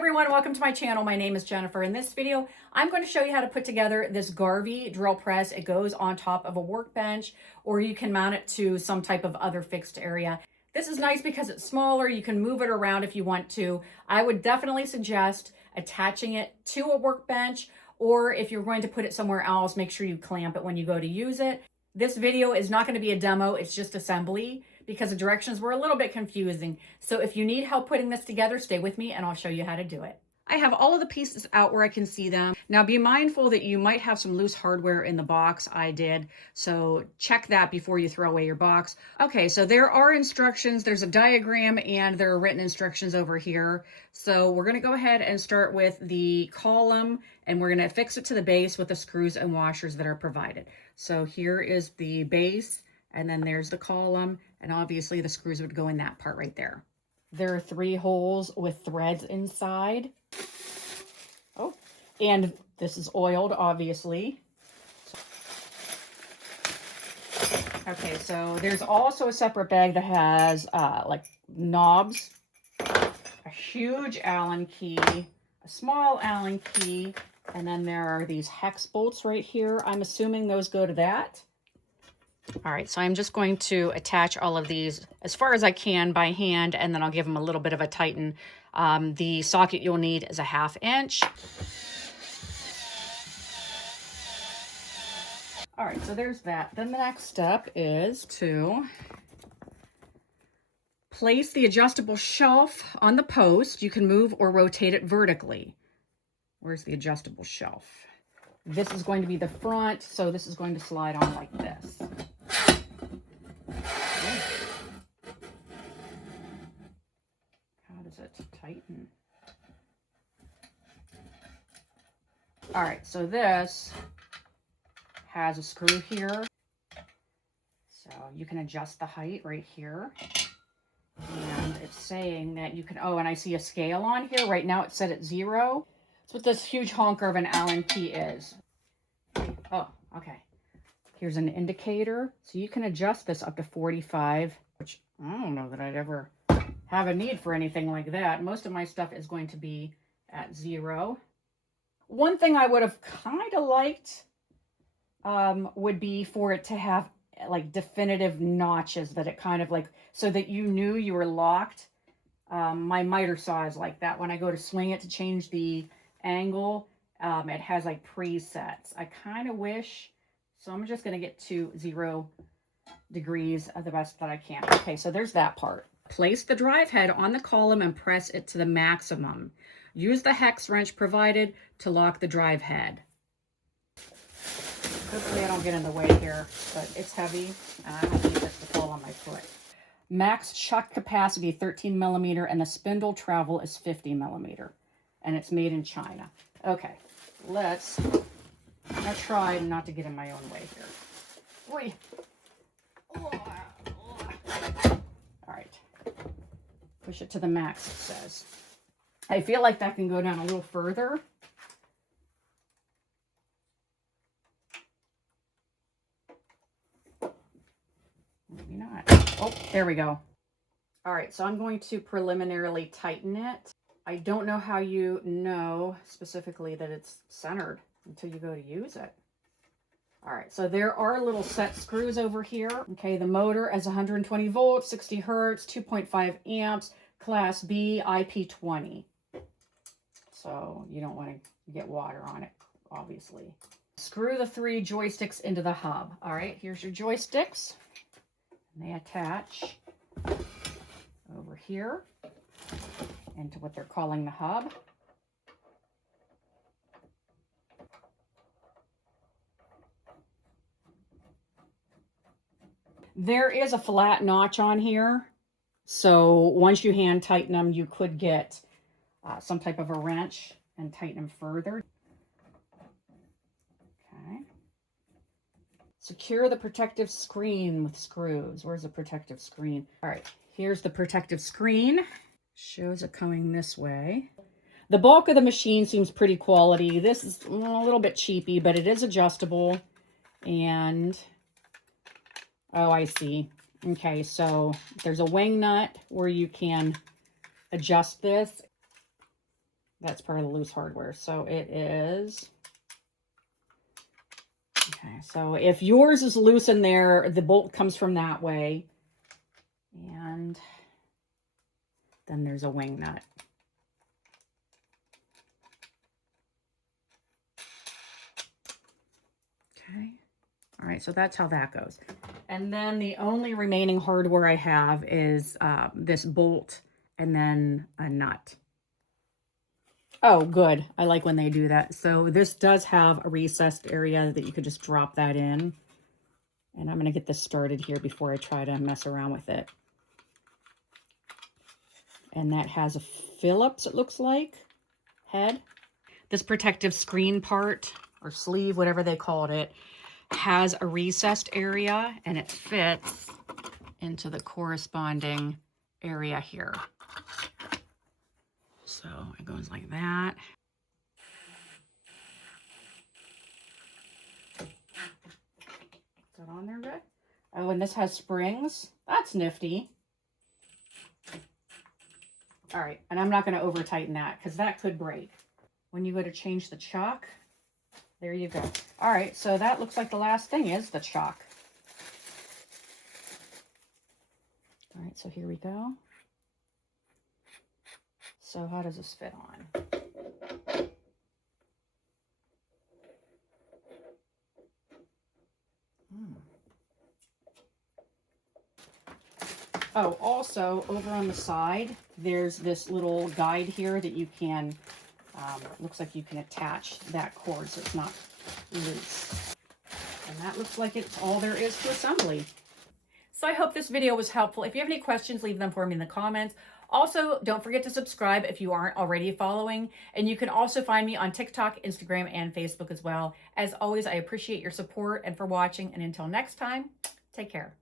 everyone, welcome to my channel. My name is Jennifer. In this video, I'm going to show you how to put together this GARVEE drill press. It goes on top of a workbench, or you can mount it to some type of other fixed area. This is nice because it's smaller. You can move it around if you want to. I would definitely suggest attaching it to a workbench, or if you're going to put it somewhere else, make sure you clamp it when you go to use it. This video is not going to be a demo, it's just assembly, because the directions were a little bit confusing. So if you need help putting this together, stay with me and I'll show you how to do it. I have all of the pieces out where I can see them. Now be mindful that you might have some loose hardware in the box. I did. So check that before you throw away your box. Okay, so there are instructions. There's a diagram and there are written instructions over here. So we're gonna go ahead and start with the column and we're gonna fix it to the base with the screws and washers that are provided. So here is the base and then there's the column, and obviously the screws would go in that part right there. There are 3 holes with threads inside. Oh, and this is oiled, obviously. Okay, so there's also a separate bag that has like knobs, a huge Allen key, a small Allen key, and then there are these hex bolts right here. I'm assuming those go to that. All right, so I'm just going to attach all of these as far as I can by hand, and then I'll give them a little bit of a tighten. The socket you'll need is a 1/2 inch. All right, so there's that. Then the next step is to place the adjustable shelf on the post. You can move or rotate it vertically. Where's the adjustable shelf? This is going to be the front, so this is going to slide on like this. How does it tighten? All right, so this has a screw here. So you can adjust the height right here. And it's saying that you can, oh, and I see a scale on here. Right now it's set at 0. That's what this huge honker of an Allen key is. Oh, okay. Here's an indicator. So you can adjust this up to 45, which I don't know that I'd ever have a need for anything like that. Most of my stuff is going to be at 0. One thing I would have kind of liked would be for it to have like definitive notches, that it kind of like, so that you knew you were locked. My miter saw is like that. When I go to swing it to change the angle, it has like presets. I kind of wish, so I'm just going to get to 0 degrees the best that I can. Okay, so there's that part. Place the drive head on the column and press it to the maximum. Use the hex wrench provided to lock the drive head. Hopefully I don't get in the way here, but it's heavy and I don't need this to fall on my foot. Max chuck capacity 13 millimeter and the spindle travel is 50 millimeter. And it's made in China. Okay, I'm gonna try not to get in my own way here. Oy. All right, push it to the max, it says. I feel like that can go down a little further. Maybe not. Oh, there we go. All right, so I'm going to preliminarily tighten it. I don't know how you know specifically that it's centered until you go to use it. All right, so there are little set screws over here. Okay, the motor is 120 volts, 60 hertz, 2.5 amps, class B, IP20. So you don't want to get water on it, obviously. Screw the 3 joysticks into the hub. All right, here's your joysticks. And they attach over here into what they're calling the hub. There is a flat notch on here, so once you hand tighten them, you could get some type of a wrench and tighten them further. Okay. Secure the protective screen with screws. Where's the protective screen? All right, here's the protective screen. Shows it coming this way. The bulk of the machine seems pretty quality. This is a little bit cheapy, but it is adjustable. And, oh, I see. Okay, so there's a wing nut where you can adjust this. That's part of the loose hardware. So it is, okay, so if yours is loose in there, the bolt comes from that way. And then there's a wing nut. Okay. All right, so that's how that goes. And then the only remaining hardware I have is this bolt and then a nut. Oh, good. I like when they do that. So this does have a recessed area that you could just drop that in. And I'm going to get this started here before I try to mess around with it. And that has a Phillips, it looks like, head. This protective screen part, or sleeve, whatever they called it, has a recessed area, and it fits into the corresponding area here. So it goes like that. Is that on there good? Oh, and this has springs. That's nifty. All right, and I'm not going to over tighten that because that could break. When you go to change the chock, there you go. All right, so that looks like the last thing is the chock. All right, so here we go. So how does this fit on? Oh, also over on the side, there's this little guide here that you can, looks like you can attach that cord so it's not loose. And that looks like it's all there is to assembly. So I hope this video was helpful. If you have any questions, leave them for me in the comments. Also, don't forget to subscribe if you aren't already following. And you can also find me on TikTok, Instagram, and Facebook as well. As always, I appreciate your support and for watching. And until next time, take care.